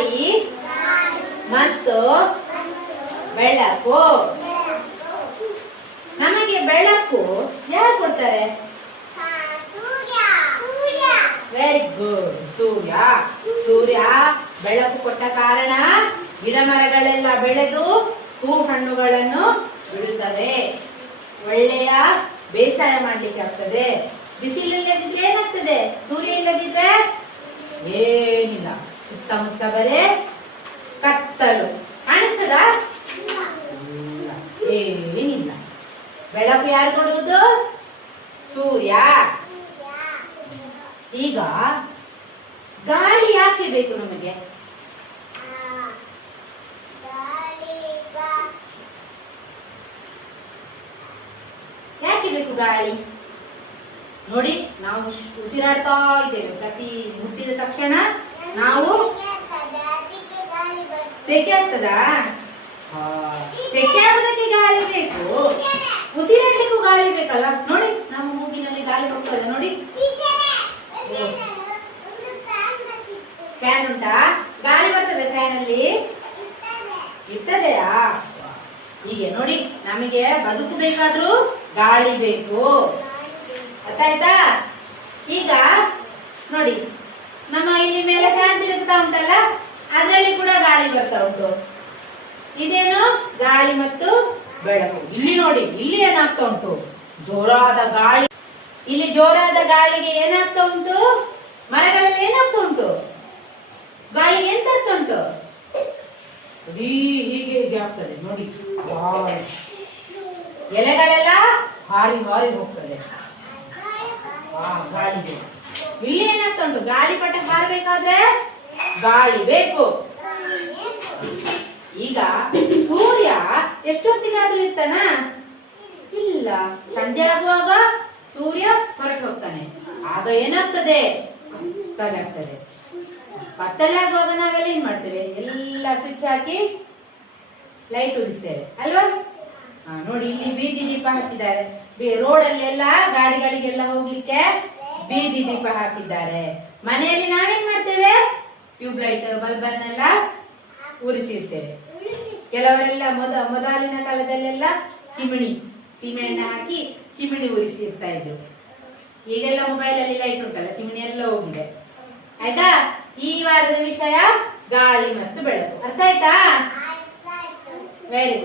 ಗಾಳಿ ಮತ್ತು ಬೆಳಕು. ನಮಗೆ ಬೆಳಕು ಯಾರು ಕೊಡ್ತಾರೆ? ವೆರಿ ಗುಡ್, ಸೂರ್ಯ. ಸೂರ್ಯ ಬೆಳಕು ಕೊಟ್ಟ ಕಾರಣ ಗಿಡ ಮರಗಳೆಲ್ಲ ಬೆಳೆದು ಹೂ ಹಣ್ಣುಗಳನ್ನು ಬಿಡುತ್ತವೆ. ಒಳ್ಳೆಯ ಬೇಸಾಯ ಮಾಡ್ಲಿಕ್ಕೆ ಆಗ್ತದೆ. ಬಿಸಿಲಿಲ್ಲದಿದ್ರೆ ಏನಾಗ್ತದೆ? ಸೂರ್ಯ ಇಲ್ಲದಿದ್ರೆ ಏನಿಲ್ಲ, ಸುತ್ತಮುತ್ತ ಬರೇ ಕತ್ತಲು. ಕಾಣಿಸ್ತದ? ಏನಿಲ್ಲ. ಬೆಳಕು ಯಾರು ಕೊಡುವುದು? ಸೂರ್ಯ. ಈಗ ಗಾಳಿ ಯಾಕೆ ಬೇಕು ನಮಗೆ? ಯಾಕೆ ಬೇಕು ಗಾಳಿ? ನೋಡಿ, ನಾವು ಉಸಿರಾಡ್ತಾ ಇದ್ದೇವೆ. ಪ್ರತಿ ಮುಟ್ಟಿದ ತಕ್ಷಣ ನಾವು ಸೆಕೆ ಆಗ್ತದಾ? ಸೆಕೆ ಆಗೋದಕ್ಕೆ ಗಾಳಿ ಬೇಕು. ಉಸಿರಾಡ್ಲಿಕ್ಕೂ ಗಾಳಿ ಬೇಕಲ್ಲ. ನೋಡಿ, ನಮ್ಮ ಮೂಗಿನಲ್ಲಿ ಗಾಳಿ ಹೋಗ್ತದೆ. ನೋಡಿ, ಫ್ಯಾನ್ ಉಂಟಾ? ಗಾಳಿ ಬರ್ತದೆ ಫ್ಯಾನ್ ಅಲ್ಲಿ? ಇರ್ತದೆಯಾ? ಹೀಗೆ ನೋಡಿ, ನಮಗೆ ಬದುಕಬೇಕಾದ್ರೂ ಗಾಳಿ ಬೇಕು. ಅರ್ಥ ಆಯ್ತಾ? ಈಗ ನೋಡಿ, ನಮ್ಮ ಇಲ್ಲಿ ಮೇಲೆ ಫ್ಯಾನ್ ತಿರುಗ್ತಾ ಉಂಟಲ್ಲ, ಅದರಲ್ಲಿ ಕೂಡ ಗಾಳಿ ಬರ್ತಾ ಉಂಟು. ಇದೇನು? ಗಾಳಿ ಮತ್ತು ಬೆಳಕು. ಇಲ್ಲಿ ನೋಡಿ, ಇಲ್ಲಿ ಏನಾಗ್ತಾ ಉಂಟು? ಜೋರಾದ ಗಾಳಿ. ಇಲ್ಲಿ ಜೋರಾದ ಗಾಳಿಗೆ ಏನಾಗ್ತಾ ಉಂಟು? ಮರಗಳಲ್ಲಿ ಏನಾಗ್ತಾ ಉಂಟು? ಗಾಳಿಗೆ ಎಂತ ಆಗ್ತಾ ಉಂಟು? ಹೀಗೆ ಹೀಗೆ ಆಗ್ತದೆ ನೋಡಿ. ಎಲೆಗಳೆಲ್ಲ ಹಾರಿ ಹಾರಿ ಹೋಗ್ತದೆ ಗಾಳಿಗೆ. ಇಲ್ಲಿ ಏನಾಗ್ತಾ ಉಂಟು? ಗಾಳಿಪಟ ಹಾರಬೇಕಾದ್ರೆ ಗಾಳಿ ಬೇಕು. ಈಗ ಸೂರ್ಯ ಎಷ್ಟೊತ್ತಿಗಾದ್ರೂ ಇರ್ತಾನ? ಇಲ್ಲ. ಸಂಜೆ ಆಗುವಾಗ ಸೂರ್ಯ ಹೊರಟು ಹೋಗ್ತಾನೆ. ಆಗ ಏನಾಗ್ತದೆ? ಕತ್ತಲಾಗ್ತದೆ. ಕತ್ತಲಾಗುವಾಗ ನಾವೆಲ್ಲ ಏನ್ ಮಾಡ್ತೇವೆ? ಎಲ್ಲ ಸ್ವಿಚ್ ಹಾಕಿ ಲೈಟ್ ಉರಿಸ್ತೇವೆ ಅಲ್ವಾ? ನೋಡಿ, ಇಲ್ಲಿ ಬೀದಿ ದೀಪ ಹಾಕಿದ್ದಾರೆ. ರೋಡಲ್ಲಿ ಎಲ್ಲ ಗಾಡಿಗಳಿಗೆಲ್ಲ ಹೋಗ್ಲಿಕ್ಕೆ ಬೀದಿ ದೀಪ ಹಾಕಿದ್ದಾರೆ. ಮನೆಯಲ್ಲಿ ನಾವೇನ್ ಮಾಡ್ತೇವೆ? ಟ್ಯೂಬ್ ಲೈಟ್, ಬಲ್ಬನ್ನೆಲ್ಲ ಉರಿಸಿರ್ತೇವೆ. ಕೆಲವರೆಲ್ಲ ಮೊದಲಿನ ಕಾಲದಲ್ಲೆಲ್ಲ ಸೀಮೆ ಎಣ್ಣೆ ಹಾಕಿ ಚಿಮಣಿ ಉರಿಸಿರ್ತಾ ಇದ್ರು. ಈಗೆಲ್ಲ ಮೊಬೈಲ್ ಅಲ್ಲಿ ಲೈಟ್ ಉಂಟಲ್ಲ, ಚಿಮಣಿ ಎಲ್ಲ ಹೋಗಿದೆ. ಆಯ್ತಾ? ಈ ವಾರದ ವಿಷಯ ಗಾಳಿ ಮತ್ತು ಬೆಳಕು. ಅರ್ಥ ಆಯ್ತಾ? Very good.